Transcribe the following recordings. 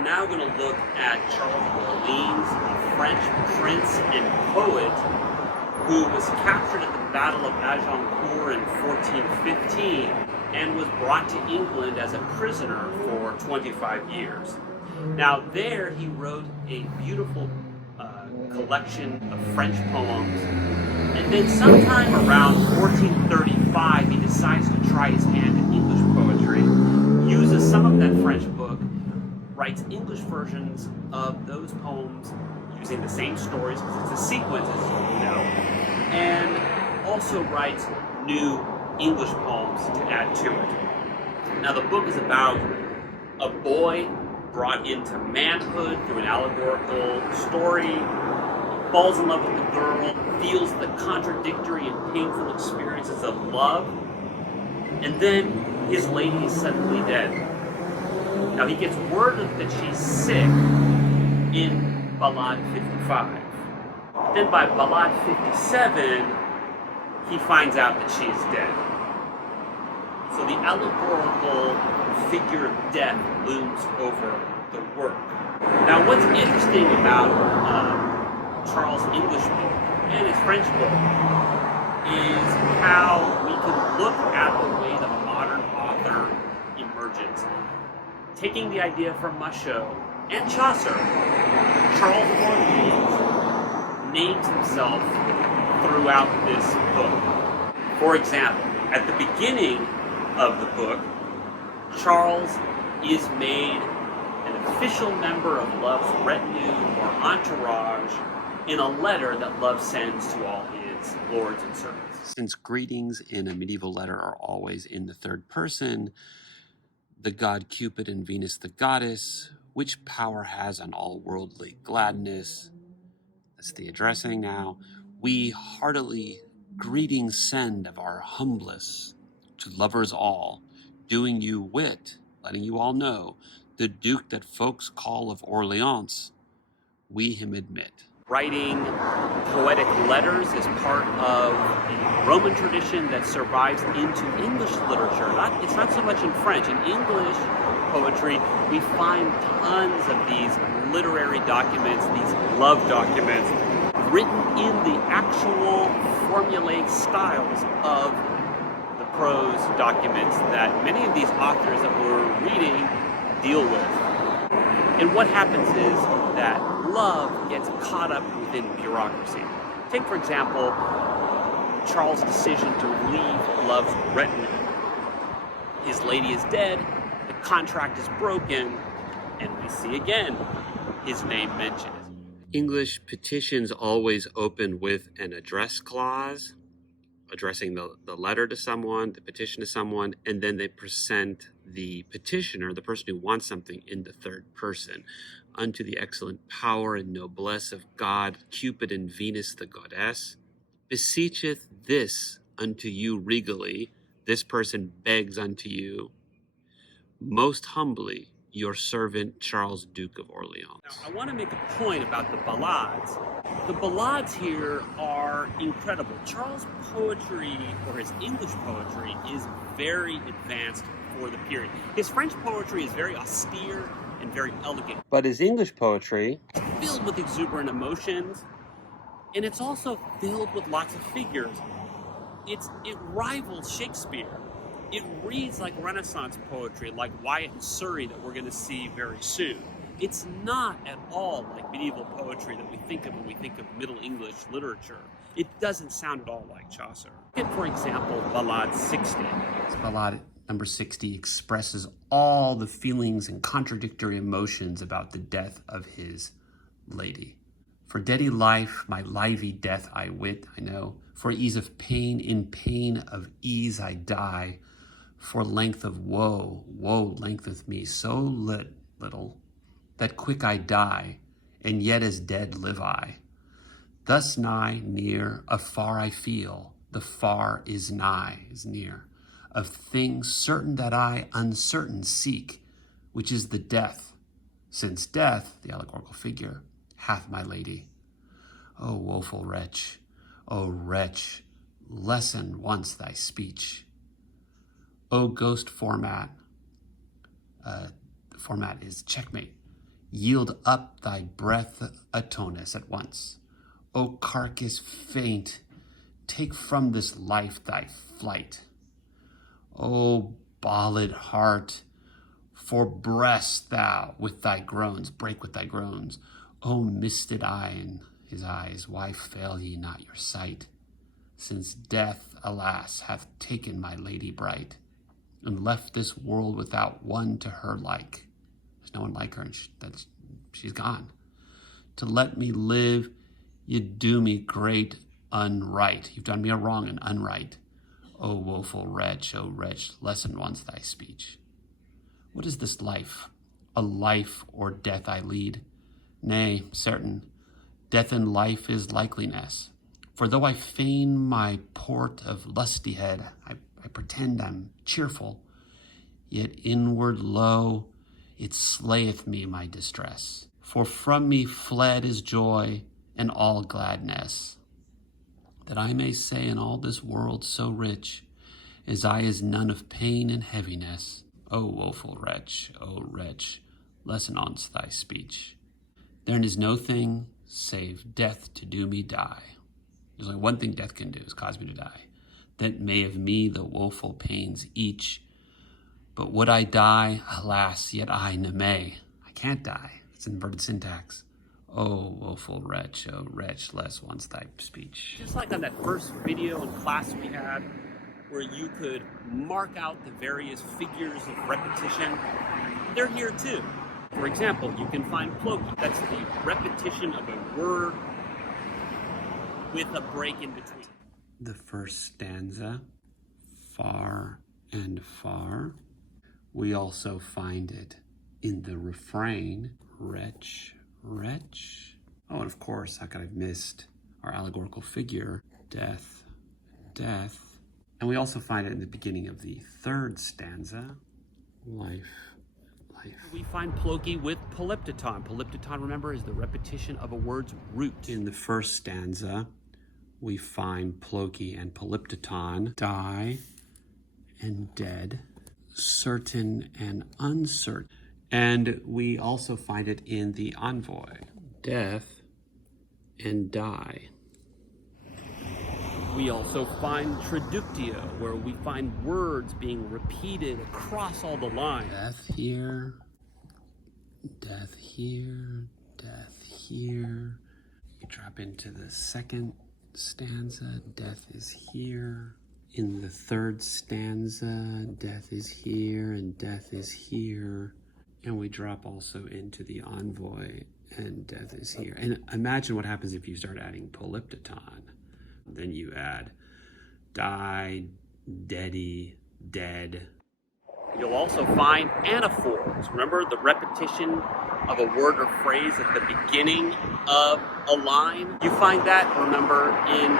we're now going to look at Charles Orleans, a French prince and poet who was captured at the Battle of Agincourt in 1415 and was brought to England as a prisoner for 25 years. Now there he wrote a beautiful collection of French poems, and then sometime around 1435 he decides to try his hand at English poetry, uses some of that French book, writes English versions of those poems using the same stories because it's a sequence, as you know, and also writes new English poems to add to it. Now the book is about a boy brought into manhood through an allegorical story, falls in love with a girl, feels the contradictory and painful experiences of love, and then his lady is suddenly dead. Now he gets word that she's sick in Ballade 55. Then by Ballade 57, he finds out that she is dead. So the allegorical figure of death looms over the work. Now what's interesting about Charles' English book and his French book is how we can look at the way the modern author emerges. Taking the idea from Mary-Jo and Chaucer, Charles Orleans names himself throughout this book. For example, at the beginning of the book, Charles is made an official member of Love's retinue or entourage in a letter that Love sends to all his lords and servants. Since greetings in a medieval letter are always in the third person, the god Cupid and Venus the goddess, which power has on all worldly gladness. That's the addressing now. We heartily greetings send of our humblest to lovers all, doing you wit, letting you all know, the Duke that folks call of Orleans, we him admit. Writing poetic letters is part of the Roman tradition that survives into English literature. It's not so much in French. In English poetry, we find tons of these literary documents, these love documents, written in the actual formulaic styles of the prose documents that many of these authors that we're reading deal with. And what happens is that love gets caught up within bureaucracy. Take, for example, Charles' decision to leave Love's retinue. His lady is dead, the contract is broken, and we see again his name mentioned. English petitions always open with an address clause, addressing the letter to someone, the petition to someone, and then they present the petitioner, the person who wants something, in the third person. Unto the excellent power and noblesse of God, Cupid and Venus the goddess, beseecheth this unto you regally, this person begs unto you, most humbly, your servant Charles, Duke of Orleans. Now, I want to make a point about the ballades. The ballades here are incredible. Charles' poetry, or his English poetry, is very advanced for the period. His French poetry is very austere and very elegant. But his English poetry is filled with exuberant emotions, and it's also filled with lots of figures. It rivals Shakespeare. It reads like Renaissance poetry, like Wyatt and Surrey that we're going to see very soon. It's not at all like medieval poetry that we think of when we think of Middle English literature. It doesnn't sound at all like Chaucer. Look at, for example, Ballade 60. Ballade number 60 expresses all the feelings and contradictory emotions about the death of his lady. For deady life, my lively death I wit, I know. For ease of pain, in pain of ease I die. For length of woe, woe lengtheth me so little, that quick I die, and yet as dead live I. Thus nigh, near, afar I feel, the far is nigh, is near, of things certain that I uncertain seek, which is the death, since death, the allegorical figure, hath my lady. O woeful wretch, O wretch, lessen once thy speech. O ghost format, the format is checkmate. Yield up thy breath, Atonus, at once. O carcass faint, take from this life thy flight. O ballad heart, for breast thou with thy groans, break with thy groans. O misted eye in his eyes, why fail ye not your sight? Since death, alas, hath taken my lady bright, and left this world without one to her like. There's no one like her, and she's gone. To let me live, you do me great unright. You've done me a wrong and unright. O woeful wretch, O wretch, lessen once thy speech. What is this life? A life or death I lead? Nay, certain, death and life is likeliness. For though I feign my port of lusty head, I pretend I'm cheerful, yet inward low, it slayeth me my distress. For from me fled is joy and all gladness, that I may say in all this world so rich, as I is none of pain and heaviness. O woeful wretch, O wretch, lessen on's thy speech. There is no thing save death to do me die. There's only one thing death can do, is cause me to die. That may of me the woeful pains each. But would I die, alas, yet I ne may. I can't die. It's inverted syntax. O woeful wretch, O wretch, less once thy speech. Just like on that first video in class we had, where you could mark out the various figures of repetition, they're here too. For example, you can find ploki. That's the repetition of a word with a break in between. The first stanza, far and far. We also find it in the refrain, wretch, wretch. Oh, and of course, how could I have missed our allegorical figure, death, death. And we also find it in the beginning of the third stanza, life, life. We find ploki with polyptoton. Polyptoton, remember, is the repetition of a word's root. In the first stanza, we find ploki and polyptoton, die and dead, certain and uncertain. And we also find it in the envoy, death and die. We also find traductio, where we find words being repeated across all the lines. Death here, death here, death here. You drop into the second stanza, death is here. In the third stanza, death is here and death is here. And we drop also into the envoy, and death is here. And imagine what happens if you start adding polyptoton. Then you add die, deady, dead. You'll also find anaphors. Remember the repetition of a word or phrase at the beginning of a line? You find that, remember, in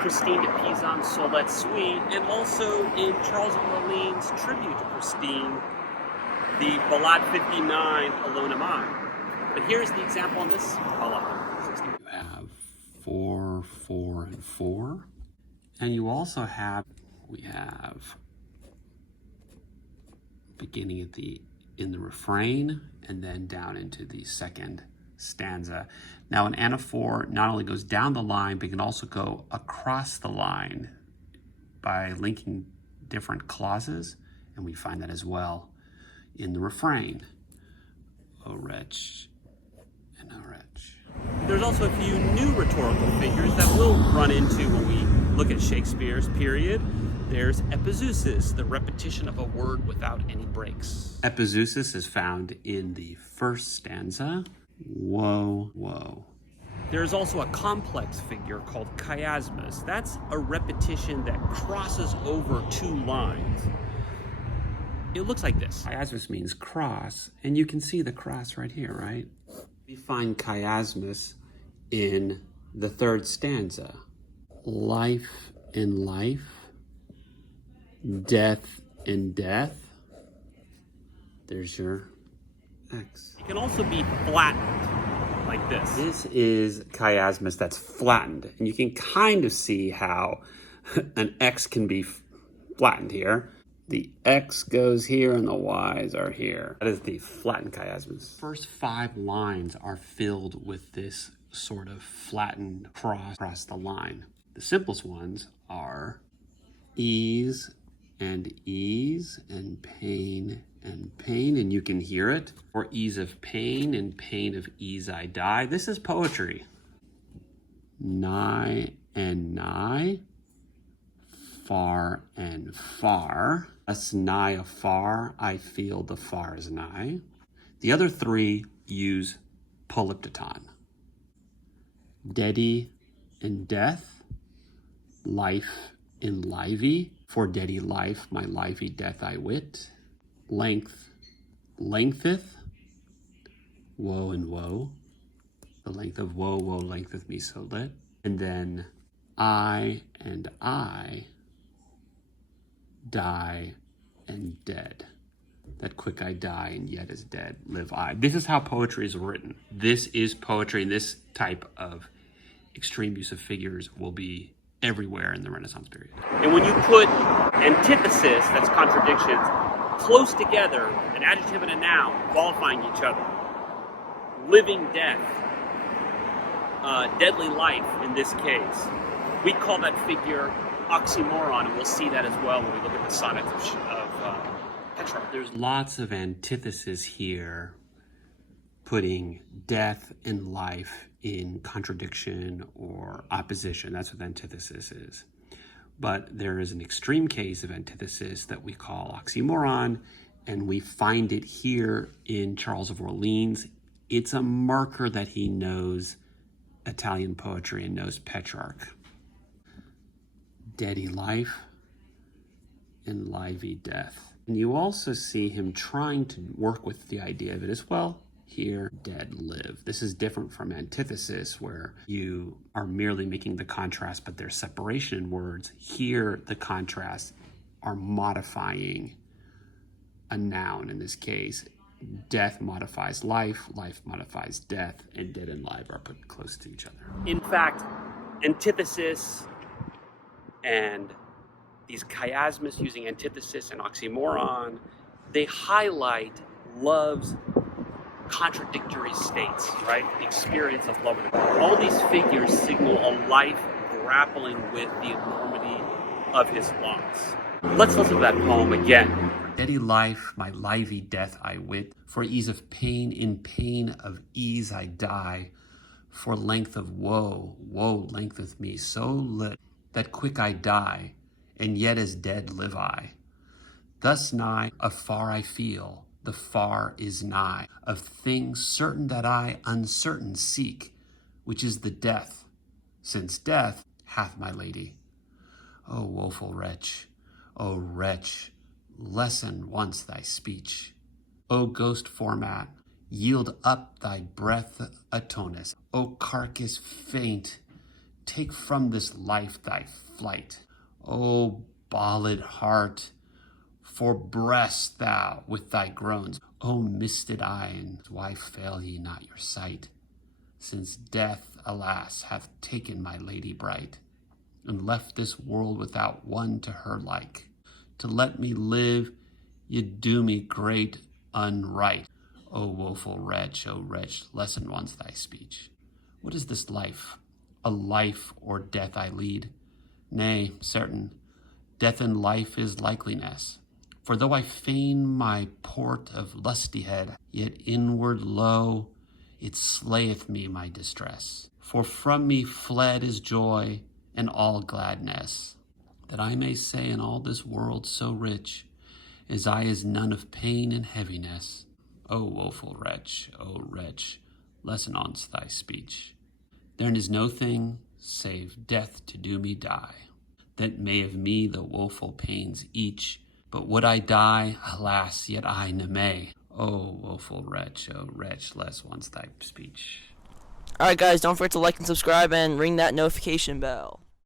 Christine de Pisan's Solette Suite, and also in Charles Orleans' tribute to Christine, the Ballade 59, Alone Am I. But here's the example on this ballade. You have 4, 4, and 4. And you also have, we have beginning at in the refrain and then down into the second stanza. Now an anaphor not only goes down the line, but can also go across the line by linking different clauses, and we find that as well in the refrain. O wretch and O wretch. There's also a few new rhetorical figures that we'll run into when we look at Shakespeare's period. There's epizeusis, the repetition of a word without any breaks. Epizeusis is found in the first stanza. Woe, woe. There's also a complex figure called chiasmus. That's a repetition that crosses over two lines. It looks like this. Chiasmus means cross, and you can see the cross right here, right? We find chiasmus in the third stanza. Life and life, death and death. There's your X. It can also be flattened, like this. This is chiasmus that's flattened, and you can kind of see how an X can be flattened here. The X goes here and the Y's are here. That is the flattened chiasmus. First 5 lines are filled with this sort of flattened cross across the line. The simplest ones are ease and pain and pain, and you can hear it. Or ease of pain and pain of ease I die. This is poetry. Nigh and nigh, far and far. Thus nigh afar, I feel the far is nigh. The other 3 use polyptoton. Deady and death, life and livy. For deady life, my livy death I wit. Length, lengtheth, woe and woe. The length of woe, woe lengtheth me so lit. And then I and I, die and dead. That quick I die and yet as dead live I. This is how poetry is written. This is poetry, and this type of extreme use of figures will be everywhere in the Renaissance period. And when you put antithesis, that's contradictions, close together, an adjective and a noun, qualifying each other, living death, deadly life in this case, we call that figure oxymoron, and we'll see that as well when we look at the sonnets of Petrarch. There's lots of antithesis here, putting death and life in contradiction or opposition. That's what antithesis is. But there is an extreme case of antithesis that we call oxymoron, and we find it here in Charles of Orleans. It's a marker that he knows Italian poetry and knows Petrarch. Deady life and lively death. And you also see him trying to work with the idea of it as well. Here, dead live. This is different from antithesis, where you are merely making the contrast, but there's separation in words. Here, the contrasts are modifying a noun in this case. Death modifies life, life modifies death, and dead and live are put close to each other. In fact, antithesis and these chiasmus using antithesis and oxymoron, they highlight love's contradictory states, right? The experience of love. All these figures signal a life grappling with the enormity of his loss. Let's listen to that poem again. Deady life, my lively death I wit. For ease of pain, in pain of ease I die. For length of woe, woe lengtheth me so lit, that quick I die, and yet as dead live I. Thus nigh, afar I feel, the far is nigh, of things certain that I uncertain seek, which is the death, since death hath my lady. O woeful wretch, O wretch, lessen once thy speech. O ghost format, yield up thy breath atonus. O carcass faint, take from this life thy flight. O ballad heart, for breast thou with thy groans. O misted eyes, why fail ye not your sight? Since death, alas, hath taken my lady bright, and left this world without one to her like. To let me live, ye do me great unright. O woeful wretch, O wretch, lessen once thy speech. What is this life? A life or death I lead? Nay, certain, death and life is likeliness. For though I feign my port of lusty head, yet inward low it slayeth me my distress. For from me fled is joy and all gladness, that I may say in all this world so rich, as I is none of pain and heaviness. O woeful wretch, O wretch, lessen on's thy speech. There is no thing save death to do me die, that may of me the woeful pains each. But would I die, alas, yet I ne may. O woeful wretch, O wretch, less once thy speech. Alright guys, don't forget to like and subscribe and ring that notification bell.